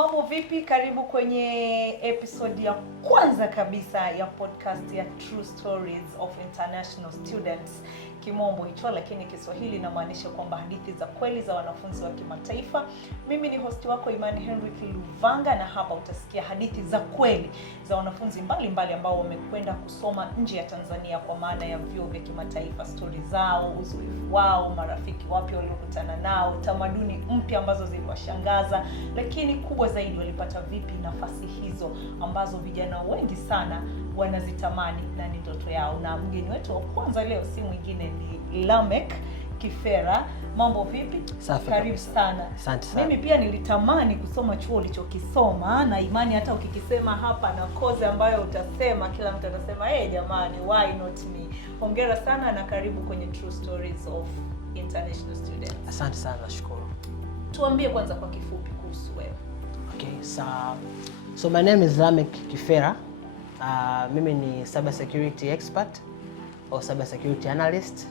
Mambo vipi? Karibu kwenye episode ya kwanza kabisa ya podcast ya True Stories of International Students. Kimombo hicho, lakini Kiswahili inamaanisha kwamba hadithi za kweli za wanafunzi wa kimataifa. Mimi ni host wako Imani Henry Luvanga, na hapa utasikia hadithi za kweli za wanafunzi mbalimbali ambao wamekwenda kusoma nje ya Tanzania kwa maana ya vyuo vya kimataifa. Stories zao, uzoefu wao, marafiki wapya waliokutana nao, tamaduni mpya ambazo ziliwashangaza, lakini kubwa zaidi walipata vipi nafasi hizo ambazo vijana wengi sana wanazitamani na ni ndoto yao. Na mgeni wetu wa kwanza leo si mwingine ni Lameck Kifera. Mambo vipi? Safi. Karibu sana. Asante sana. Mimi pia nilitamani kusoma chuo ulichokisoma, na Imani hata ukikisema hapa na kozi ambayo utasema kila mtu atasema jamani, why not me? Hongera sana na karibu kwenye True Stories of International Students. Asante sana, nashukuru. Tuambie kwanza kwa kifupi kuhusu wewe. Okay, so my name is Lameck Kifera. Mimi ni cyber security expert or cyber security analyst,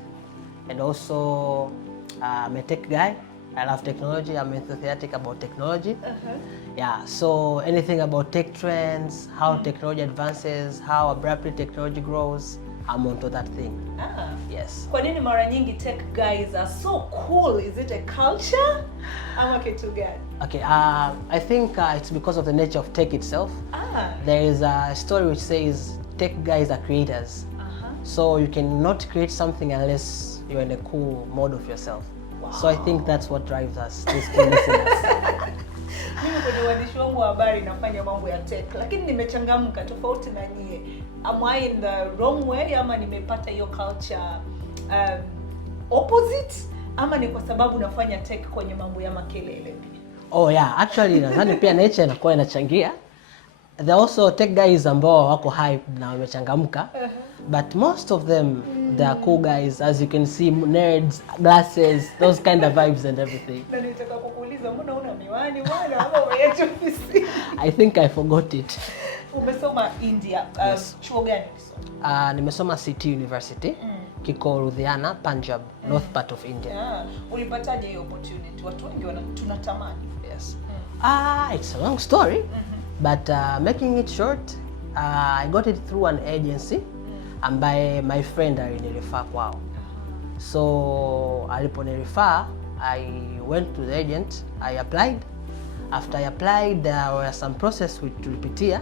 and also I'm a tech guy. I love technology. I'm enthusiastic about technology. Yeah, so anything about tech trends, how technology advances, how abruptly technology grows, I'm onto that thing. Yes. Kwa nini mara nyingi tech guys are so cool? Is it a culture? Ama kitu gani? Okay, I think it's because of the nature of tech itself. There is a story which says tech guys are creators. So you cannot create something unless you're in a cool mode of yourself. Wow. So I think that's what drives us, these cool listeners. Mimi kwenye uandishi wangu wa habari nafanya mambo ya tech, lakini nimechangamka tofauti na nyie. Am I in the wrong way, ama nimepata hiyo culture opposite, ama ni kwa sababu nafanya tech kwenye mambo ya makelele? Oh yeah, actually nadhani pia nature inakuwa inachangia. There are also tech guys ambao wako hype na wamechangamka. But most of them, they are cool guys, as you can see, nerds, glasses, those kind of vibes and everything. Na nitaka kukuuliza, mbona una miwani bwana, ama umeacha ofisi? I think I forgot it. Umesoma India. Yes. Chuo gani umesoma? Nimesoma City University, kiko Ludhiana, Punjab, north part of India. Ulipataje hiyo opportunity? Watu wengi tunatamani. Yes. It's a long story, but making it short, I got it through an agency ambaye my friend alinirefaa kwao. So aliponirefaa, I went to the agent, I applied. After I applied, there were some process which tulipitia.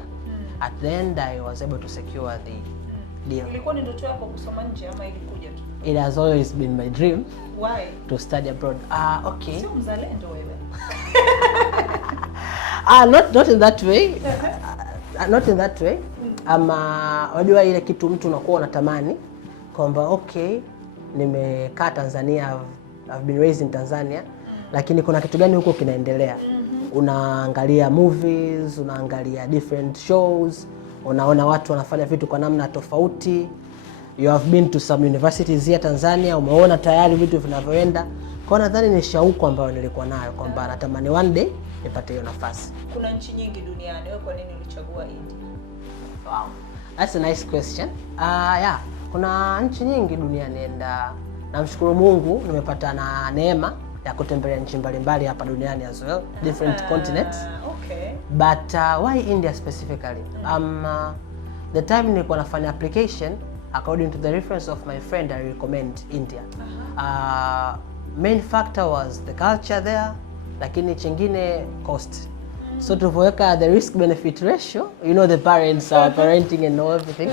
At the end, I was able to secure the deal. Ilikuwa ni ndoto yako kusoma nje ama ilikuja tu? It has always been my dream. Why? To study abroad. Okay. Sio mzalendo wewe. Not in that way. Not in that way. Unajua ile kitu mtu unakuwa unatamani kwamba okay, nimekaa Tanzania, I've been raised in Tanzania, lakini kuna kitu gani huko kinaendelea? Unaangalia movies, unaangalia different shows, unaona watu wanafanya vitu kwa namna tofauti. You have been to some universities here Tanzania, umeona tayari vitu vinavyoenda. Kwa nadhani ni shauku ambayo nilikuwa nayo kwamba natamani one day nipate hiyo nafasi. Kuna nchi nyingi duniani, wewe kwa nini ulichagua India? Wow, that's a nice question. Yeah, kuna nchi nyingi duniani, and namshukuru Mungu nimepata na neema ya kutembelea nchi mbalimbali hapa duniani as well, different continents. Okay. But why India specifically? The time nilikuwa nafanya application, according to the reference of my friend, I recommend India. Main factor was the culture there, lakini chingine cost. So tulivyoweka the risk benefit ratio, you know, the parents are parenting and know everything,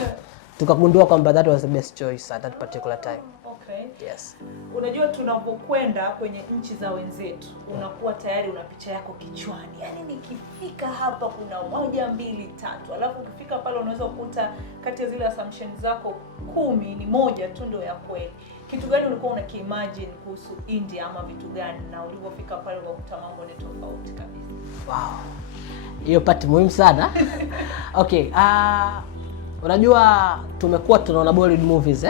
tukagundua kwamba that was the best choice at that particular time. Okay. Yes. Unajua tunapokwenda kwenye nchi za wenzetu, unakuwa tayari una picha yako kichwani. Yaani nikifika hapa kuna 1, 2, 3. Alafu ukifika pale unaweza kukuta kati ya zile assumptions zako 10 ni moja tu ndio ya kweli. Kitu gani ulikuwa unakiimagine kuhusu India ama vitu gani, na ulipofika pale ukakuta mambo ni tofauti kabisa? Wow. Hiyo part muhimu sana. Okay, unajua tumekuwa tunaona Bollywood movies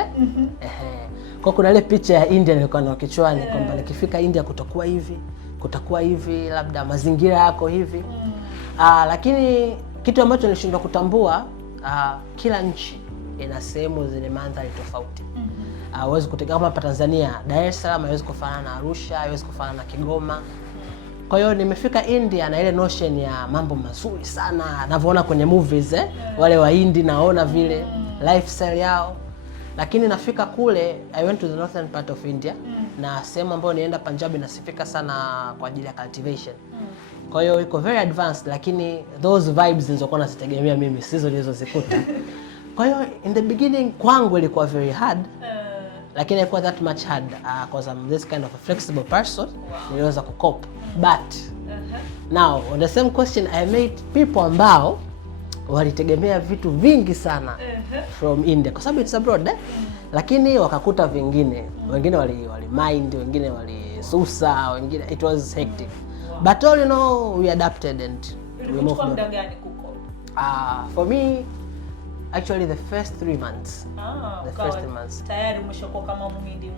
Kwa kuna ile picha ya India nilikuwa na kichwani kwamba nikifika India kutakuwa hivi, labda mazingira yako hivi. Lakini kitu ambacho nilishindwa kutambua, kila nchi ina sehemu zenye mandhari tofauti. Huwezi kutegemea kama hapa Tanzania, Dar es Salaam haiwezi kufanana na Arusha, haiwezi kufanana na Kigoma. Kwa hiyo nimefika India na ile notion ya mambo mazuri sana navyoona kwenye movies wale wa Hindi naona vile lifestyle yao. Lakini nafika kule, I went to the northern part of India na sehemu ambayo nienda Punjab inasifika sana kwa ajili ya cultivation. Kwa hiyo iko very advanced, lakini those vibes nilizokuwa nazitegemea mimi sizo nilizozikuta. Kwa hiyo in the beginning kwangu ilikuwa very hard. Lakini ilikuwa that much hard because I'm this kind of a flexible person. Niliweza kucope. But now on the same question, I met people ambao walitegemea vitu vingi sana from India kwa sababu it's abroad lakini wakakuta vingine. Wengine wali mind, wengine walisusa, wengine it was hectic. But all we adapted and we moved on. Muda gani kuko? For me actually the first 3 months. The first 3 months. Tayari umeshakuwa kama muhindi.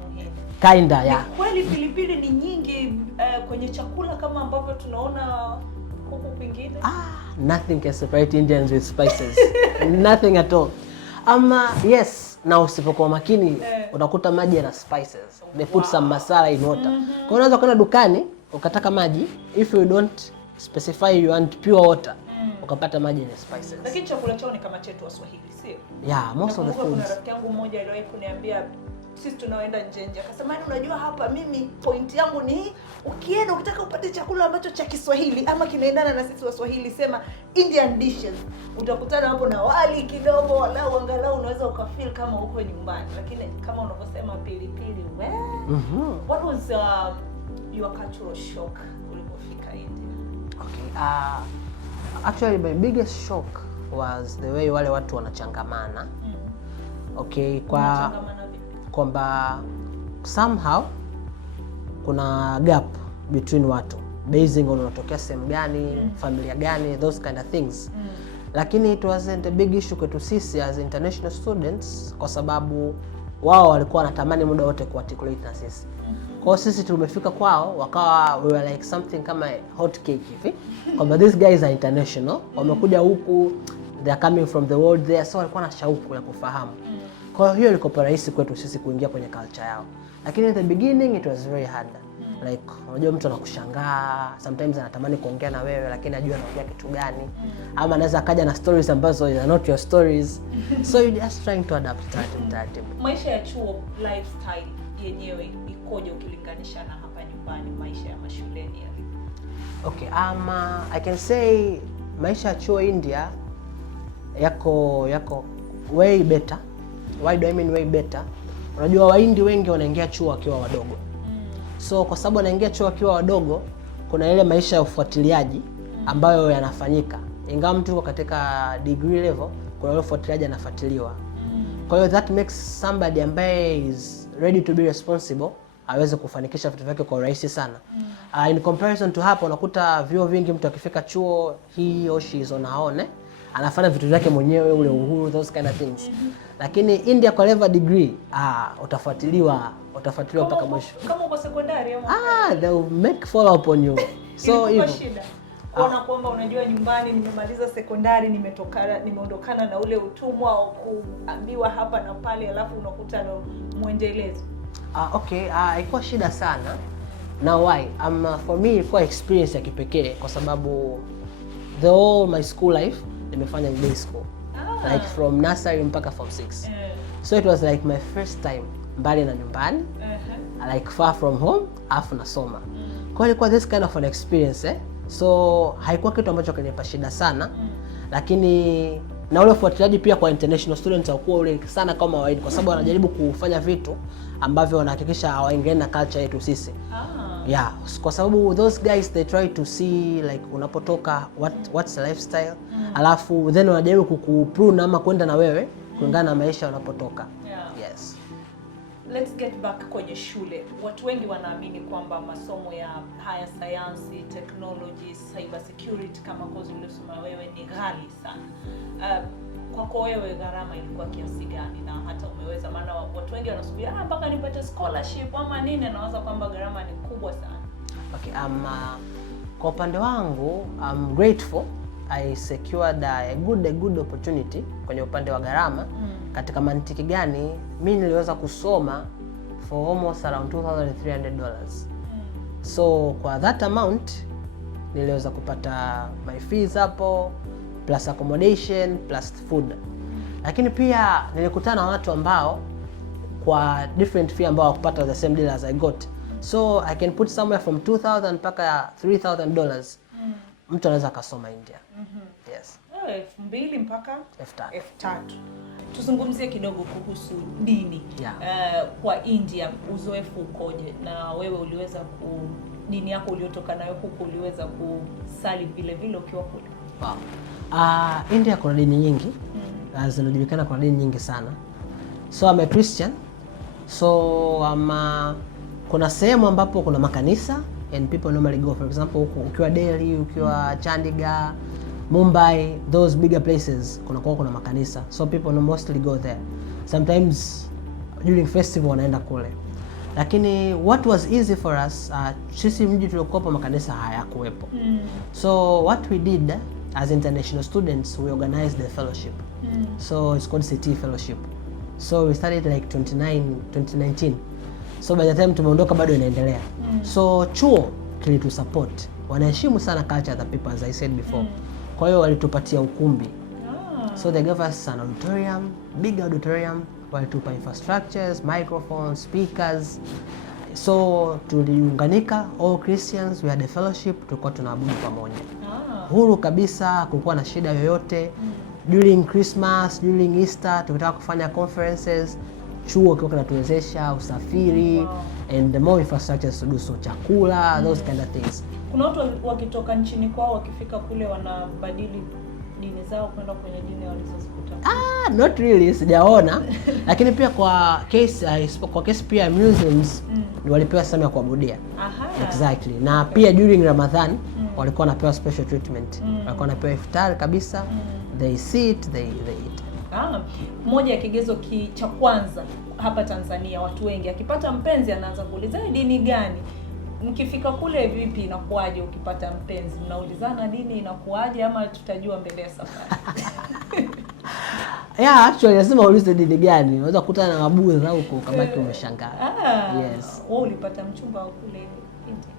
Kinda, yeah. Kweli pilipili ni nyingi kwenye chakula kama ambavyo tunaona huko kwingine? Nothing can separate Indians with spices. Nothing at all. Yes, na usipokuwa makini utakuta maji yana spices. They put some masala in water. Kwa unaweza kwenda dukani ukataka maji, if you don't specify you want pure water, ukapata maji yenye spices. Lakini chakula chao ni kama chetu wa Swahili, sio? Yeah, most of the foods. Kuna rafiki yangu mmoja aliwahi kuniambia sisi tunaoenda nje, akasema unajua hapa mimi point yangu ni ukienda ukitaka upate chakula ambacho cha Kiswahili ama kinaendana na sisi Waswahili, sema Indian dishes, utakutana hapo na wali kidogo, walau angalau unaweza ukafeel kama uko nyumbani. Lakini kama unavyosema pilipili, what was your cultural shock ulipofika India? Okay, actually my biggest shock was the way wale watu wanachangamana. Okay, kwamba somehow kuna gap between watu basing on unatokea sehemu gani, familia gani, those kind of things. Lakini it wasn't a big issue kwetu sisi as international students kwa sababu wao walikuwa wanatamani muda wote kuarticulate na sisi. Kwa sisi tumefika kwao wakawa we were like something kama hot cake hivi. Kwamba these guys are international, wamekuja huku, they are coming from the world there, so walikuwa na shauku ya kufahamu. Kwa hiyo ilikuwa rahisi kwetu sisi kuingia kwenye culture yao. Lakini in the beginning it was very hard. Like unajua mtu anakushangaa, sometimes anatamani kuongea na wewe lakini hajui anaongea kitu gani. Ama anaweza akaja na stories ambazo are not your stories. So you just trying to adapt taratibu. Maisha ya chuo lifestyle yenyewe ikoje ukilinganisha na hapa nyumbani, maisha ya mashuleni yale? Okay, I can say maisha ya chuo India yako way better. Why do I mean way better? Unajua Wahindi wengi wanaingia chuo wakiwa wadogo. So kwa sababu wanaingia chuo wakiwa wadogo, kuna ile maisha ya ufuatiliaji ambayo yanafanyika. Ingawa mtu yuko katika degree level, kuna ile ufuatiliaji anafuatiliwa. Kwa hiyo that makes somebody ambaye is ready to be responsible aweze kufanikisha vitu vyake kwa urahisi sana. In comparison to hapo, unakuta vyuo vingi mtu akifika chuo he or she is on her own, anafanya vitu vyake mwenyewe, ule uhuru, those kind of things. Lakini India kwa level degree, utafuatiliwa mpaka mwisho. Kama uko sekondari ama they will make follow up on you. So hivyo kuona kwamba unajua nyumbani nimemaliza sekondari, nimeondokana na ule utumwa au kuambiwa hapa na pale, alafu unakuta muendelezo. Okay, ilikuwa shida sana. Now why? For me ilikuwa experience ya kipekee kwa sababu the whole my school life nimefanya day school. Like from nursery mpaka form 6. So it was like my first time mbali na nyumbani. Like far from home, afu nasoma. Kwa hiyo ilikuwa this kind of an experience. So haikuwa kitu ambacho kinipa shida sana. Lakini na ule ufuatiliaji pia kwa international students hakuwa ule sana kama Wahindi kwa sababu wanajaribu kufanya vitu ambavyo wanahakikisha hawaingiliani na culture yetu sisi. Yeah, kwa sababu those guys they try to see like unapotoka what's the lifestyle. Alafu then wanajaribu kukuprune ama kwenda na wewe kulingana na maisha unapotoka. Yes. Let's get back kwenye shule. Watu wengi wanaamini kwamba masomo ya haya sayansi, technology, cyber security kama kozi uliosoma wewe ni ghali sana. Kwako wewe gharama ilikuwa kiasi gani na hata umeweza? Maana watu wengi wanasubiri mpaka nipate scholarship ama nini, nawaza kwamba gharama ni kubwa sana. Okay, kwa upande wangu I'm grateful I secured a good opportunity kwenye upande wa gharama. Katika mantiki gani? Mimi niliweza kusoma for almost around $2,300. So kwa that amount niliweza kupata my fees hapo plus accommodation plus food. Lakini pia nilikutana na watu ambao kwa different fee ambao wakupata the same deal as I got. So I can put somewhere from $2,000 mpaka $3,000. Mtu anaweza kasoma India. Yes. 2,000 mpaka 3,000. Tuzungumzie kidogo kuhusu dini. Kwa India uzoefu ukoje, na wewe uliweza dini yako uliotoka nayo huko uliweza kusali vile vile ukiwa kule? Wow. India kuna dini nyingi. Zinajulikana kuna dini nyingi sana. So I'm a Christian. So kuna sehemu ambapo kuna makanisa and people normally go. For example, ukiwa Delhi, ukiwa Chandigarh, Mumbai, those bigger places kuna makanisa. So people mostly go there. Sometimes during festival wanaenda kule. Lakini what was easy for us, sisi mji tuliokuwa makanisa hayakuwepo. So what we did as international students, we organized the fellowship. So it's called City Fellowship. So we started like 2019. So by the time tumeondoka bado inaendelea. So chuo kilitu support. Wanaheshimu sana culture of the people, as I said before. Kwa hiyo walitupatia ukumbi. So they gave us an auditorium, big auditorium, walitupa infrastructures, microphones, speakers. So tuliunganika, all Christians, we had a fellowship, tulikuwa tunaabudu pamoja. Huru kabisa, kulikuwa na shida yoyote. During Christmas, during Easter, tukitaka kufanya conferences, chuo kiko kinatuwezesha usafiri, and the more infrastructures to do so, chakula, those kind of things. Kuna watu wakitoka nchini kwao wakifika kule wanabadili dini zao kwenda kwenye dini walizozikuta? Not really, sijaona. Lakini pia kwa case pia museums walipewa sehemu ya kuabudia. Exactly. Na pia during Ramadan walikuwa wanapewa special treatment. Walikuwa wanapewa iftar kabisa. They sit, they eat. Moja ya kigezo cha kwanza hapa Tanzania, watu wengi akipata mpenzi anaanza kuuliza dini gani. Mkifika kule vipi, inakuaje ukipata mpenzi? Mnaulizana dini inakuaje ama tutajua mbele ya safari? Actually lazima uulize dini gani. Unaweza kukutana na mabudha huko kabaki umeshangaa. Yes. Wewe ulipata mchumba wa kule India?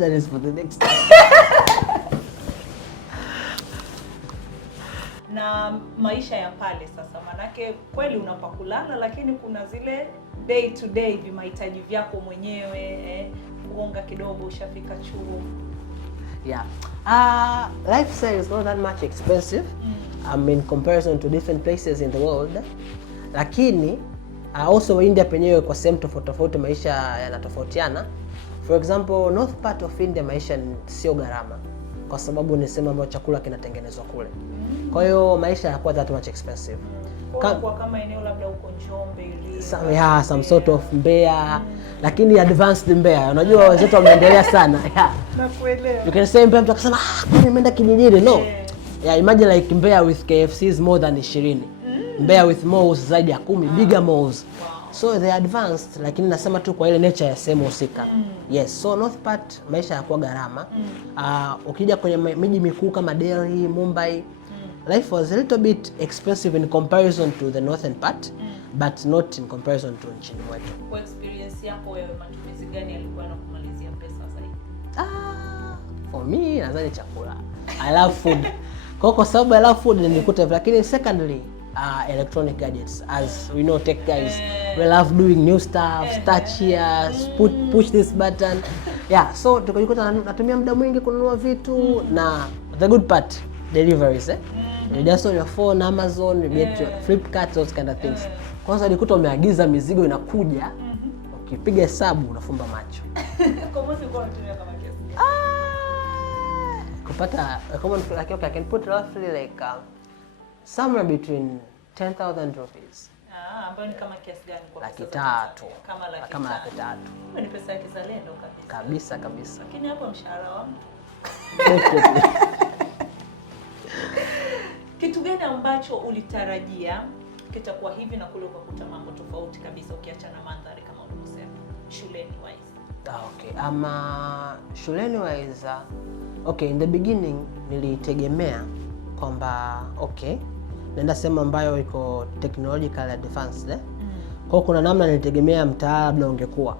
That is for the next time. Na maisha ya pale sasa, manake kweli unapakulala, lakini kuna zile day to day vimahitaji vyako mwenyewe, kuonga kidogo ushafika chuo. Lifestyle is not that much expensive in comparison to different places in the world. Lakini also India penyewe kwa sehemu tofauti maisha yanatofautiana. For example, north part of India maisha sio gharama, kwa sababu ni sehemu ambayo chakula kinatengenezwa kule. Kwa hiyo maisha yanakuwa that much expensive. Kwa kama eneo labda huko Njombe ili some sort of Mbeya, lakini advanced Mbeya. Unajua wenzetu wameendelea sana. Nakuelewa. You can say Mbeya, mtu akasema kwani nimeenda kijijini? No. Imagine like Mbeya with KFCs more than 20. Mbeya with malls zaidi ya 10, bigger malls. So they advanced, lakini nasema tu kwa ile nature ya sehemu husika. Yes, so north part maisha yanakuwa gharama. Ukija kwenye miji mikuu kama Delhi, Mumbai, life was a little bit expensive in comparison to the northern part, but not in comparison to nchini mwetu. Kwa experience yako wewe, matumizi gani yalikuwa yanakumalizia pesa zaidi? For me, nadhani chakula. I love food. Kwa sababu I love food nilikuta, lakini secondly, electronic gadgets. As we know, tech guys, we love doing new stuff, touch here, push this button. So tukajikuta natumia muda mwingi kununua vitu, na the good part, deliveries. You just on your phone, Amazon, you get your Flipkart, those kind of things. Kwanza nilikuta umeagiza mizigo inakuja, ukipiga hesabu unafumba macho. Kwa mwezi uko unatumia kama kiasi? Kupata common like I can put roughly like somewhere between 10,000 rupees. Ambayo ni kama kiasi gani kwa pesa? 300,000. Kama 300,000. Ni pesa ya kizalendo kabisa. Kabisa. Lakini hapo mshahara wa mtu. Kitu gani ambacho ulitarajia kitakuwa hivi na kule ukakuta mambo tofauti kabisa, ukiachana mandhari kama ulivyosema shuleni wise? Shuleni wise, in the beginning nilitegemea kwamba naenda sehemu ambayo iko technological advanced. Kwa kuna namna nilitegemea mtaala labda ungekuwa.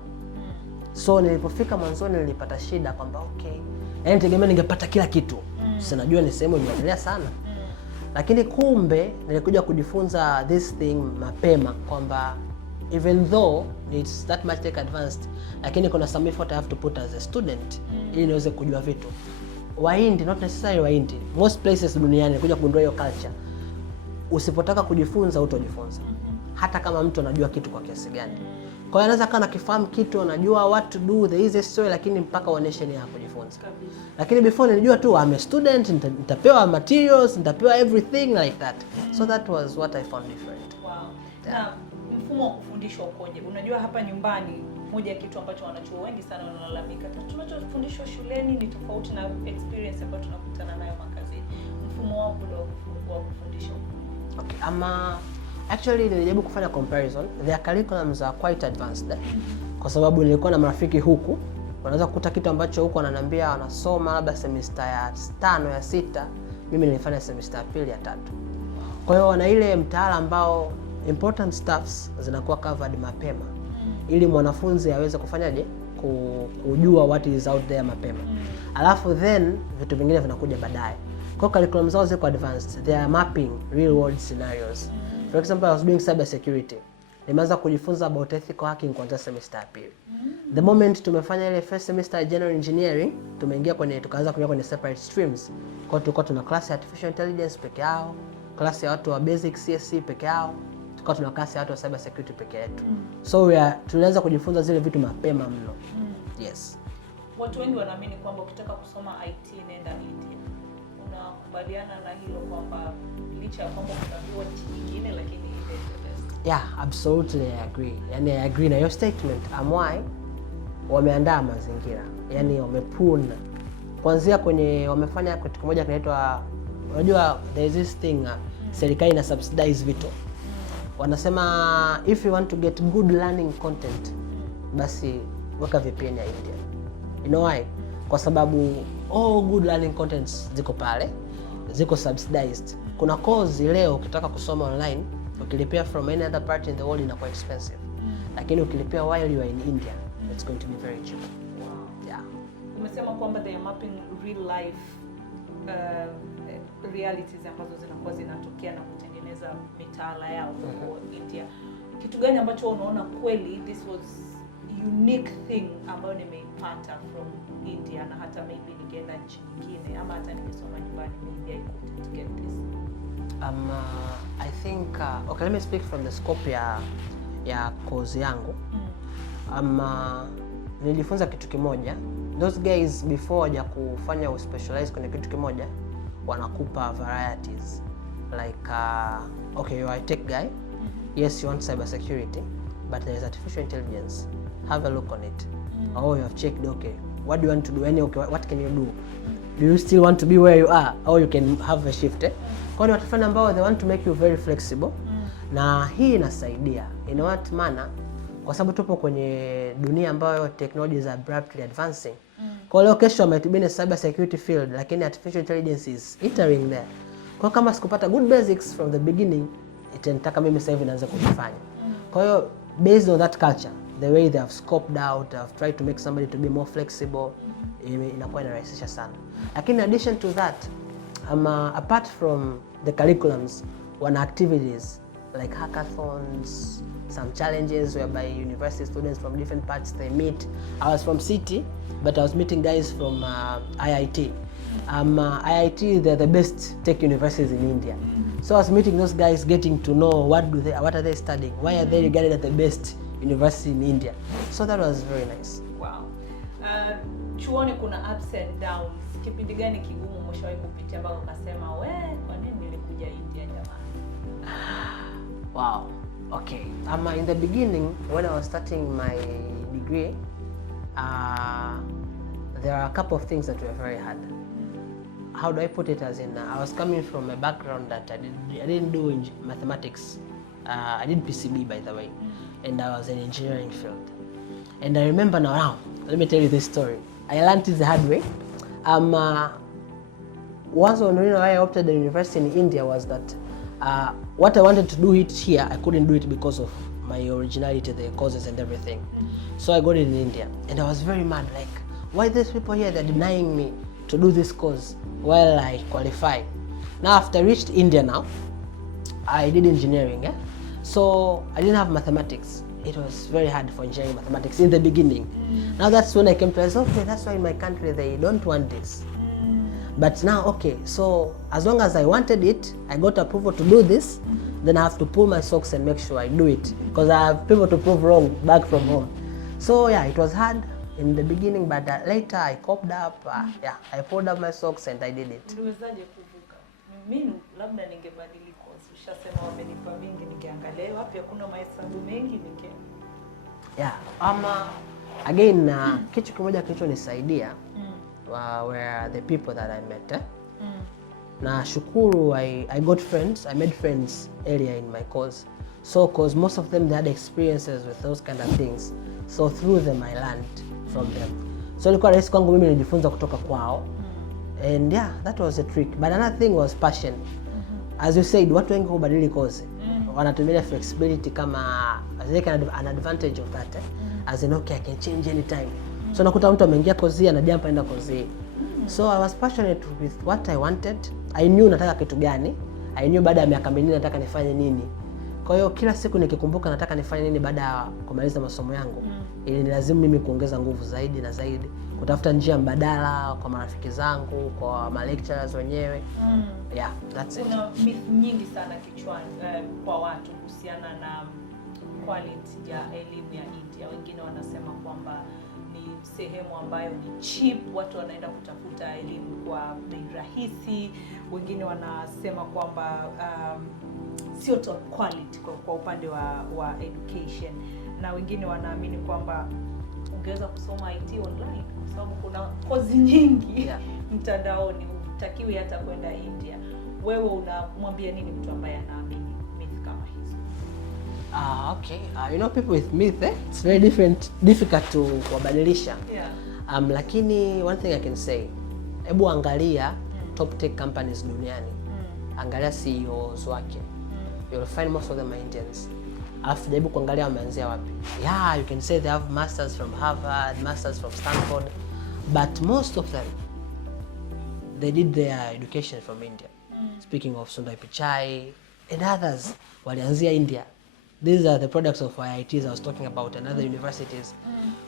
So nilipofika mwanzoni nilipata shida kwamba okay, yaani tegemea ningepata kila kitu. Sasa najua ni sehemu imeendelea sana. Lakini kumbe nilikuja kujifunza this thing mapema kwamba even though it's that much tech advanced, lakini kuna some effort I have to put as a student ili niweze kujua vitu. Wahindi, not necessarily Wahindi, most places duniani nilikuja kugundua hiyo culture. Usipotaka kujifunza utajifunza. Hata kama mtu anajua kitu kwa kiasi gani. Kwa hiyo anaweza kana kifahamu kitu, anajua what to do, the easiest way, lakini mpaka uoneshe nia ya kujifunza. Lakini before nilijua tu I'm a student, nitapewa materials, nitapewa everything like that. So that was what I found different. Wow. Yeah. Na mfumo wa kufundishwa ukoje? Unajua hapa nyumbani moja ya kitu ambacho wanachuo wengi sana wanalalamika, tunachofundishwa shuleni ni tofauti na experience ambayo tunakutana nayo makazini. Mfumo wao wa kufundisha. Okay, actually nilijaribu kufanya comparison. Their curriculums are quite advanced. Kwa sababu nilikuwa na marafiki huku, wanaweza kukuta kitu ambacho huku wananiambia wanasoma labda semester ya 5 ya 6, mimi nilifanya semester ya 2 ya 3. Kwa hiyo wana ile mtaala ambao important stuffs zinakuwa covered mapema ili mwanafunzi aweze kufanyaje kujua what is out there mapema. Alafu then vitu vingine vinakuja baadaye. Kwa curriculum zao ziko advanced. They are mapping real world scenarios. For example, I was doing cyber security. Nimeanza kujifunza about ethical hacking kuanzia semester ya 2. The moment tumefanya ile first semester ya general engineering, tukaanza kuingia kwenye separate streams. Kwa hiyo tulikuwa tuna class ya artificial intelligence peke yao, class ya watu wa basic CSC peke yao, tulikuwa tuna class ya watu wa cyber security peke yetu. So tulianza kujifunza zile vitu mapema mno. Yes. Watu wengi wanaamini kwamba ukitaka kusoma IT nenda India. Unakubaliana na hilo kwamba licha ya kwamba kuna vyuo nyingine lakini ile the best? Yeah, absolutely I agree. Yani I agree na your statement. Why? Wameandaa mazingira. Yani wamepuna. Kuanzia kwenye wamefanya kitu kimoja kinaitwa, unajua there is this thing serikali ina subsidize vitu. Wanasema if you want to get good learning content, basi weka VPN ya India. You know why? Kwa sababu all good learning contents ziko pale, ziko subsidized. Kuna course leo ukitaka kusoma online, ukilipia from any other part in the world inakuwa expensive. Lakini ukilipia while you are in India, it's going to be very cheap. Wow. Yeah. Umesema kwamba they are mapping real life realities ambazo zinakuwa zinatokea na kutengeneza mitaala yao kwa India. Kitu gani ambacho unaona kweli this was unique thing ambayo nimeipata from India na hata maybe ningeenda nchi nyingine ama hata ningesoma nyumbani maybe I couldn't get this? I think okay, let me speak from the scope ya course yangu. Nilijifunza kitu kimoja. Those guys before ya kufanya uspecialize kwenye kitu kimoja wanakupa varieties like okay, you are a tech guy, yes you want cyber security, but there is artificial intelligence, have a look on it. Oh, you have checked, okay, what do you want to do, okay, what can you do you still want to be where you are or you can have a shift Kwa hiyo watafanya ambao they want to make you very flexible. Na hii inasaidia in what manner, kwa sababu tupo kwenye dunia ambayo technology is abruptly advancing. Kwa leo kesho might be in cyber security field, lakini artificial intelligence is entering there. Kwa kama sikupata good basics from the beginning, itanitaka mimi sasa hivi naanza kufanya. Kwa hiyo based on that culture, the way they have scoped out, they have tried to make somebody to be more flexible, inakuwa inarahisisha sana. Lakini in addition to that, apart from the curriculums, wana activities like hackathons, some challenges whereby university students from different parts they meet. I was from City, but I was meeting guys from IIT. IIT, they're the best tech universities in India. So I was meeting those guys, getting to know what are they studying, why are they regarded as the best university in India. So that was very nice. Wow. Chuoni kuna ups and downs. Kipindi gani kigumu umeshawahi kupitia ambao ukasema kwa nini nilikuja India jamani? Wow. Okay. In the beginning, when I was starting my degree, there are a couple of things that were very hard. How do I put it? As in, I was coming from a background that I didn't do mathematics. I did PCB, by the way, and I was in engineering field. And I remember now, let me tell you this story. I learned it the hard way. Once on the reason why I opted the university in India was that what I wanted to do it here, I couldn't do it because of my originality, the causes and everything. So I got it in India, and I was very mad, like, why these people here, they're denying me to do this course while I qualify. Now after I reached India now, I did engineering, so I didn't have mathematics. It was very hard for engineering mathematics in the beginning. Now that's when I came to realize, okay, that's why in my country they don't want this. But now, okay, so as long as I wanted it, I got approval to do this, then I have to pull my socks and make sure I do it, because I have people to prove wrong back from home. So yeah, it was hard in the beginning, but later I coped up. I pulled up my socks and I did it. Uliwezaje kuvuka? Mimi labda ningebadili course. Ushasema wamenipa mingi, ningeangalia wapi hakuna mahesabu mengi Yeah, again, kitu kimoja kilichonisaidia were the people that I met. Na shukuru, I got friends, I made friends earlier in my course. So cause most of them, they had experiences with those kind of things. So through them I learned from them. So ilikuwa rahisi kwangu mimi nijifunza kutoka kwao. And yeah, that was a trick. But another thing was passion. As you said, watu wengi hubadili course. Wanatumia flexibility kama an advantage of that. As in, okay, I can change anytime. So nakuta mtu ameingia course na jump aenda course. So I was passionate with what I wanted. I knew nataka kitu gani. I knew baada ya miaka mingi nataka nifanye nini. Kwa hiyo kila siku nikikumbuka nataka nifanye nini baada ya kumaliza masomo yangu, ili nilazimu mimi kuongeza nguvu zaidi na zaidi, kutafuta njia mbadala kwa marafiki zangu, kwa ma lecturers wenyewe. Yeah, that's it. Kuna myth nyingi sana kichwani kwa watu kuhusiana na quality ya elimu ya India. Wengine wanasema kwamba ni sehemu ambayo ni cheap, watu wanaenda kutafuta elimu kwa bei rahisi. Wengine wanasema kwamba sio top quality kwa upande wa education, na wengine wanaamini kwamba ungeweza kusoma IT online kwa sababu kuna kozi nyingi mtandaoni, utakiwi hata kwenda India. Wewe unamwambia nini mtu ambaye anaamini myth kama hizo? Okay. You know, people with myth, it's very difficult to kubadilisha. Lakini one thing I can say, hebu angalia top tech companies duniani. Angalia CEOs wake. You'll find most of them are Indians. Alafu jaribu kuangalia wameanzia wapi. Yeah, you can say they have masters from Harvard, masters from Stanford, but most of them, they did their education from India. Speaking of Sundar Pichai and others, walianzia India. These are the products of IITs I was talking about and other universities.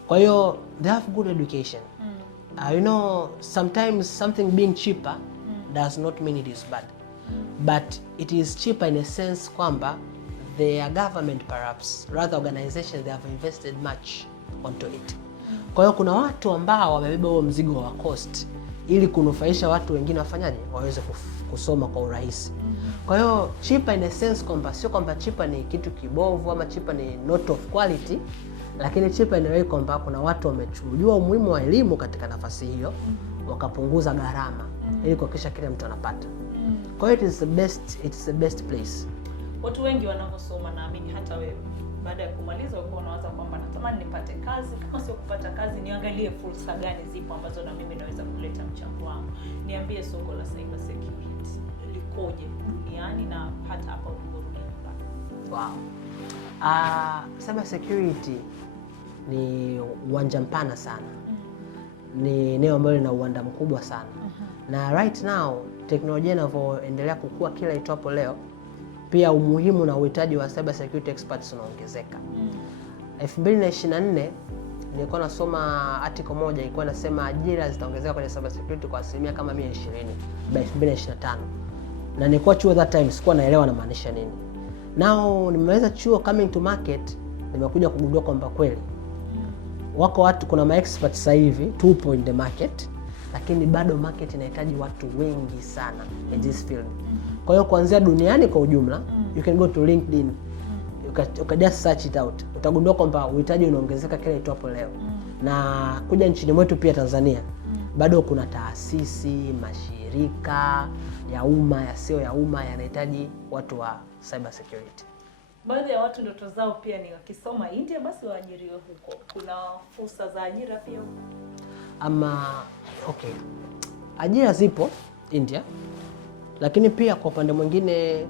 Kwa hiyo, they have good education. You know, sometimes something being cheaper does not mean it is bad. But it is cheaper in a sense kwamba their government, perhaps rather organizations, they have invested much onto it. Kwa hiyo kuna watu ambao wamebeba huo mzigo wa cost ili kunufaisha watu wengine wafanyaje waweze kusoma kwa urahisi. Kwa hiyo cheaper in a sense kwamba sio kwamba cheaper ni kitu kibovu ama cheaper ni not of quality, lakini cheaper in a way kwamba kuna watu wamechujua umuhimu wa elimu katika nafasi hiyo, wakapunguza gharama ili kuhakikisha kila mtu anapata. Kwa hiyo it's the best place. Watu wengi wanaposoma, naamini hata wewe baada ya kumaliza uko unawaza kwamba natamani nipate kazi, kama sio kupata kazi niangalie fursa gani zipo ambazo na mimi naweza kuleta mchango wangu. Niambie soko la cyber security likoje duniani na hata hapa uliporudi nyumbani? Cyber security ni uwanja mpana sana. Ni eneo ambalo lina uwanda mkubwa sana. Na right now teknolojia inavyoendelea kukua kila itwapo leo, pia umuhimu na uhitaji wa cyber security experts unaongezeka. 2024 nilikuwa nasoma article moja ilikuwa inasema ajira zitaongezeka kwenye cyber security kwa asilimia kama 120 by 2025. Na nilikuwa chuo that time, sikuwa naelewa na maanisha nini. Now nimeweza chuo coming to market, nimekuja kugundua kwamba kweli wako watu, kuna ma experts sasa hivi tupo in the market, lakini bado market inahitaji watu wengi sana in this field. Kwa hiyo kuanzia duniani kwa ujumla, you can go to LinkedIn, you can just search it out. Utagundua kwamba uhitaji unaongezeka kila itwapo leo. Na kuja nchini mwetu pia Tanzania, bado kuna taasisi, mashirika ya umma, yasiyo ya umma yanahitaji watu wa cyber security. Baadhi ya watu ndoto zao pia ni wakisoma India basi waajiriwe huko. Kuna fursa za ajira pia huko? Okay. Ajira zipo India, lakini pia kwa upande mwingine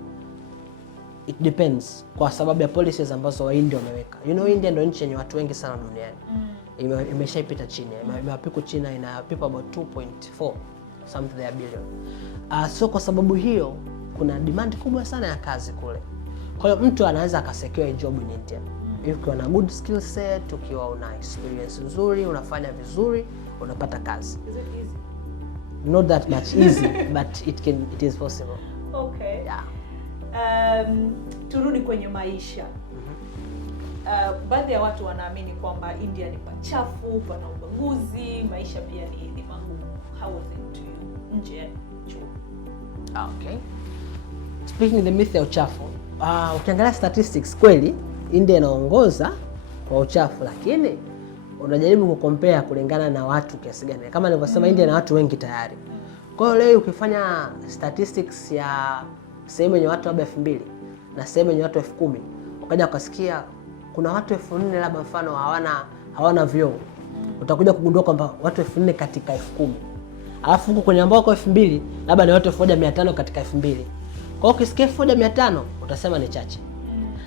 it depends kwa sababu ya policies ambazo India wameweka. You know, India ndio nchi yenye watu wengi sana duniani. Imeshaipita China. Imewapiku China ina people about 2.4 something there billion. So kwa sababu hiyo kuna demand kubwa sana ya kazi kule. Kwa hiyo mtu anaweza akasecure job in India. Ukiwa na good skill set, ukiwa una experience nzuri, unafanya vizuri, unapata kazi. Is it easy? Not that much easy, but it is possible. Okay. Yeah. Turudi kwenye maisha. Baadhi ya watu wanaamini kwamba India ni pachafu, pana ubaguzi, maisha pia ni magumu. How was it to you nje ya chuo? Okay. Speaking of the myth ya uchafu, ukiangalia statistics kweli India inaongoza kwa uchafu, lakini unajaribu kucompare kulingana na watu kiasi gani. Kama nilivyosema, India na watu wengi tayari. Kwa hiyo leo ukifanya statistics ya sehemu yenye watu labda 2000 na sehemu yenye watu 10,000, ukaja ukasikia kuna watu 4000 labda mfano hawana vyoo, utakuja kugundua kwamba watu 4000 katika 10,000. Alafu huko kwenye ambao kwa 2000 labda ni watu 1500 katika 2000. Kwa hiyo ukisikia 1500 utasema ni chache.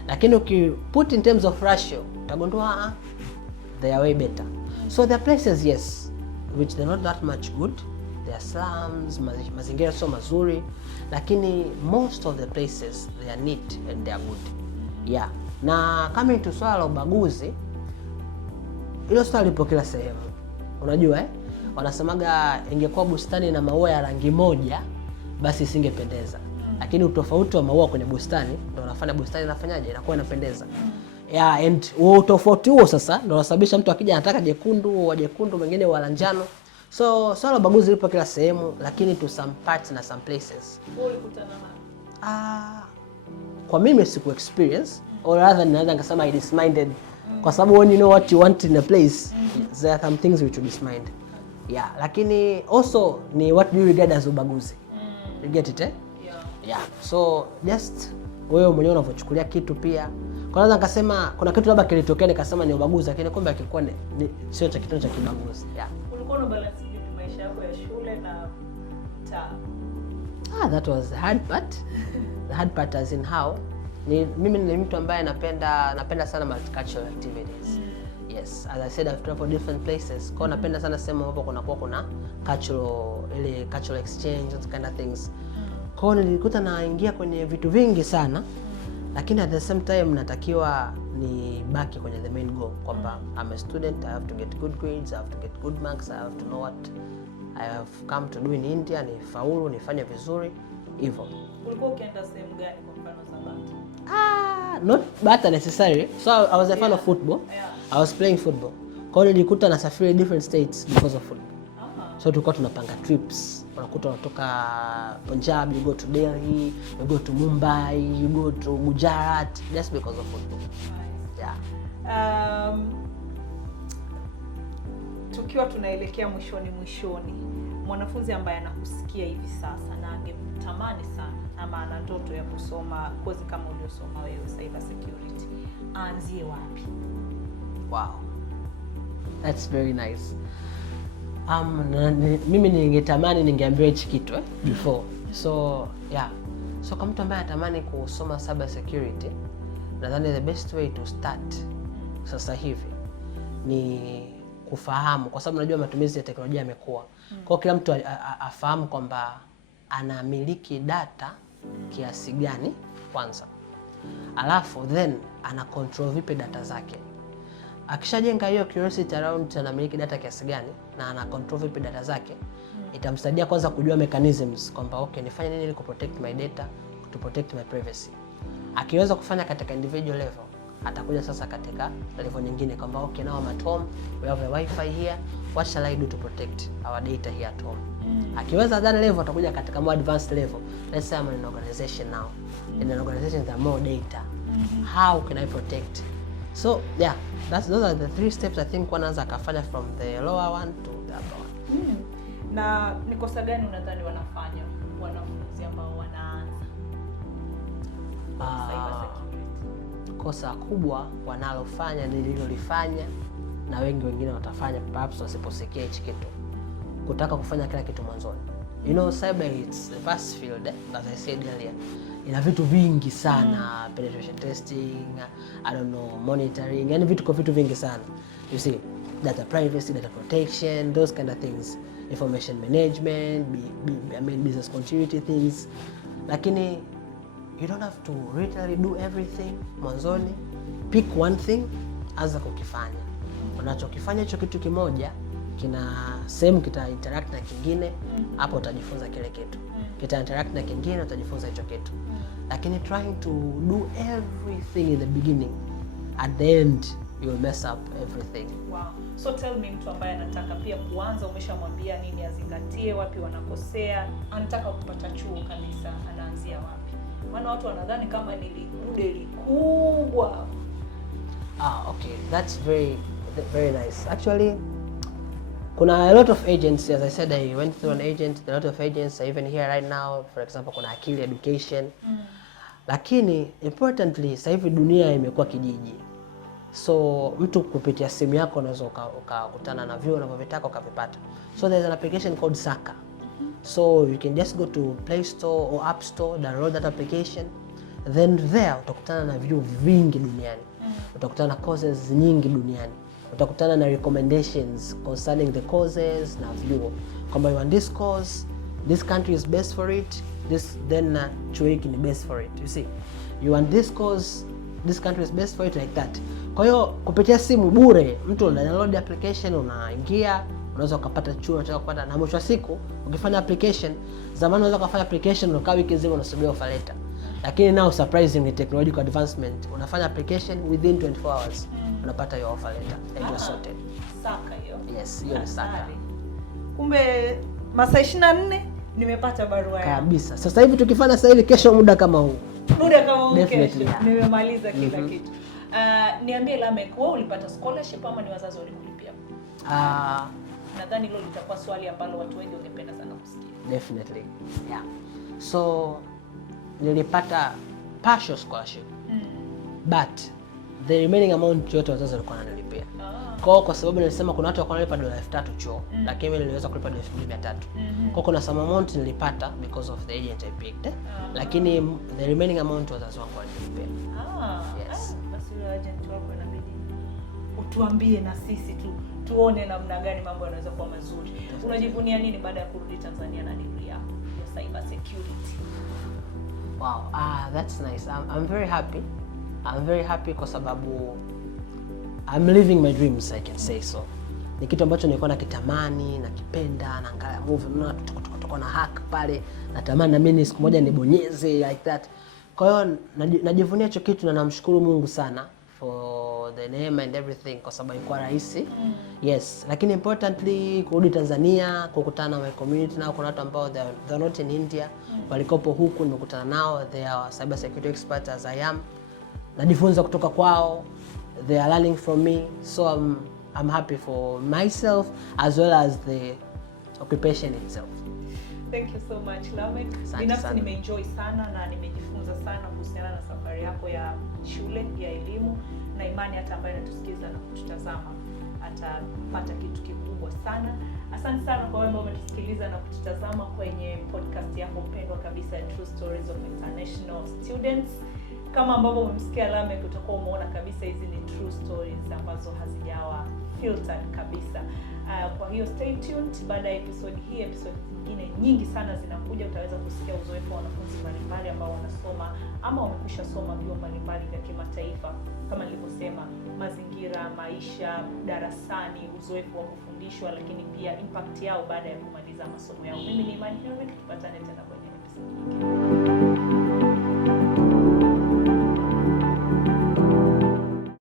Lakini ukiput in terms of ratio utagundua they are way better. So there are places, yes, which they're not that much good. There are slums, mazingira sio mazuri, lakini most of the places they are neat and they are good. Yeah. Na coming to swala la ubaguzi, hilo swala lipo kila sehemu. Unajua wanasemaga ingekuwa bustani na maua ya rangi moja basi isingependeza. Lakini utofauti wa maua kwenye bustani ndio unafanya bustani inafanyaje, inakuwa inapendeza. Yeah, and utofauti huo sasa ndio unasababisha mtu akija anataka jekundu, wa jekundu, mwingine wa njano. So swala la ubaguzi lipo kila sehemu, lakini to some parts na some places. Ulikutana na? Kwa mimi siku experience, or rather naweza ngasema I disminded, kwa sababu when you know what you want in a place, there are some things which you dismind. Yeah, lakini also ni what do you regard as ubaguzi. You get it, eh? Yeah. So just wewe mwenyewe unavyochukulia kitu pia. Kwa nini nikasema kuna kitu labda kilitokea nikasema ni ubaguzi, lakini kumbe akikuwa sio cha kitu cha kibaguzi. Yeah. Ulikuwa una balance vipi maisha yako ya shule na taa? That was the hard part. The hard part as in how mimi ni mtu ambaye napenda sana multicultural activities. Yes, as I said, I've traveled different places. Kwa napenda sana sehemu ambapo kuna cultural exchange, those kind of things. Kwa nilikuta naingia kwenye vitu vingi sana, lakini at the same time natakiwa ni baki kwenye the main goal kwamba I'm a student, I have to get good grades, I have to get good marks, I have to know what I have come to do in India, ni faulu, nifanye vizuri hivyo. Ulikuwa ukienda sehemu gani kwa mfano Sabata? Not Bata necessarily. So I was a fan of football. Yeah. I was playing football. Kwa hiyo nilikuta nasafiri different states because of football. So tulikuwa tunapanga trips. Unakuta unatoka Punjab, you go to Delhi, you go to Mumbai, you go to Gujarat, just because of football. Nice. Yeah. Tukiwa tunaelekea mwishoni, mwanafunzi ambaye anakusikia hivi sasa na angetamani sana ama ana ndoto ya kusoma kozi kama uliosoma wewe, cyber security, aanzie wapi? Wow. That's very nice. Mimi ningetamani ningeambiwa hichi kitu before. So yeah. So kama mtu ambaye anatamani kusoma cyber security, nadhani the best way to start sasa hivi ni kufahamu, kwa sababu unajua matumizi ya teknolojia yamekuwa. Kwa kila mtu afahamu kwamba anamiliki data kiasi gani kwanza. Alafu then ana control vipi data zake. Akishajenga hiyo curiosity around anamiliki data kiasi gani na ana control vipi data zake, itamsaidia kwanza kujua mechanisms kwamba okay, nifanye nini ili protect my data, to protect my privacy. Akiweza kufanya katika individual level, atakuja sasa katika level nyingine kwamba okay, now I'm at home, we have a wifi here, what shall I do to protect our data here at home. Akiweza that level, atakuja katika more advanced level. Let's say I'm in an organization now. In an organization there are more data. How can I protect? So yeah, those are the 3 steps I think one anaweza akafanya from the lower one to the upper one. Na ni kosa gani unadhani wanafanya wanafunzi ambao wanaanza cyber security? Kosa kubwa wanalofanya nililolifanya na wengine watafanya perhaps wasiposikia hichi kitu, kutaka kufanya kila kitu mwanzoni. You know, cyber it's a vast field, as I said earlier. Ina vitu vingi sana, penetration testing, I don't know, monitoring, yani vitu vingi sana. You see, data privacy, data protection, those kind of things, information management, I mean business continuity things. Lakini you don't have to literally do everything mwanzoni. Pick one thing, anza kukifanya. Unachokifanya hicho kitu kimoja kina sehemu kita interact na kingine, hapo utajifunza kile kitu. Kita interact na kingine, utajifunza hicho kitu. Lakini trying to do everything in the beginning, at the end you will mess up everything. Wow. So tell me, mtu ambaye anataka pia kuanza, umeshamwambia nini azingatie, wapi wanakosea, anataka kupata chuo kabisa, anaanzia wapi? Maana watu wanadhani kama ni dude kubwa. Okay, that's very nice. Actually, kuna a lot of agents, as I said, I went through an agent, a lot of agents are even here right now. For example, kuna Akili Education. Lakini importantly, sasa hivi dunia imekuwa kijiji. So mtu kupitia simu yako unaweza ukakutana na vyuo unavyotaka ukavipata. So there's an application called Saka. So you can just go to Play Store or App Store, download that application. Then there utakutana na vyuo vingi duniani. Utakutana na courses nyingi duniani. Utakutana na recommendations concerning the courses na vyuo. Kwamba you want this course, this country is best for it, then chuo hiki ni best for it. You see, you want this course, this country is best for it, like that. Kwa hiyo kupitia simu bure, mtu una download application, unaingia, unaweza ukapata chuo unataka kupata, na mwisho wa siku ukifanya application, zamani unaweza kufanya application unakaa wiki nzima unasubiri offer letter. Lakini now surprisingly technological advancement, unafanya application within 24 hours unapata your offer letter and you're sorted. Saka hiyo. Yes, hiyo ni Saka. Kumbe masaa 24 nimepata barua yangu. Kabisa. Sasa hivi tukifanya sasa hivi, kesho muda kama huu. Kesho nimemaliza kila kitu. Niambie Lamek, wewe ulipata scholarship ama ni wazazi walikulipia? Nadhani hilo litakuwa swali ambalo watu wengi wangependa sana kusikia. Definitely. Yeah. So nilipata partial scholarship. But the remaining amount yote wazazi walikuwa wananilipia. Kwa sababu nilisema kuna watu walikuwa wanalipa $3,000 chuo, lakini mimi niliweza kulipa $2,300. Kwa kuna some amount nilipata because of the agent I picked. Lakini the remaining amount wazazi wangu walinilipia. Yes. Basi yule agent wako inabidi utuambie na sisi tuone namna gani mambo yanaweza kuwa mazuri. Unajivunia nini baada ya kurudi Tanzania na degree yako ya cyber security? Wow, that's nice. I'm very happy. I'm very happy kwa sababu I'm living my dreams, I can say so. Ni kitu ambacho nilikuwa nakitamani, nakipenda, naangalia movie, naona tuko na hack pale, natamani na mimi siku moja nibonyeze like that. Kwa hiyo najivunia hicho kitu na namshukuru Mungu sana for the name and everything kwa sababu ilikuwa rahisi. Yes, lakini importantly kurudi Tanzania, kukutana na my community, na kuna watu ambao they're not in India, walikopo huku nimekutana nao, they are cyber security experts as I am. Najifunza kutoka kwao, they are learning from me, so I'm happy for myself as well as the occupation itself. Thank you so much Lamek. Binafsi nimeenjoy sana na nimejifunza sana kuhusiana na safari yako ya shule ya elimu, na imani hata ambaye anatusikiza na kututazama atapata kitu kikubwa sana. Asante sana kwa wewe ambao umetusikiliza na kututazama kwenye podcast yako pendwa kabisa, True Stories of International Students. Kama ambavyo umemsikia Lamek, utakuwa umeona kabisa hizi ni true stories ambazo hazijawa filtered kabisa. Kwa hiyo stay tuned, baada ya episode nyingine nyingi sana zinakuja. Utaweza kusikia uzoefu wa wanafunzi mbalimbali ambao wanasoma ama wamekwisha soma vyuo mbalimbali vya kimataifa. Kama nilivyosema, mazingira, maisha darasani, uzoefu wa kufundishwa, lakini pia impact yao baada ya kumaliza masomo yao. Mimi ni Imani Henry, tupatane tena.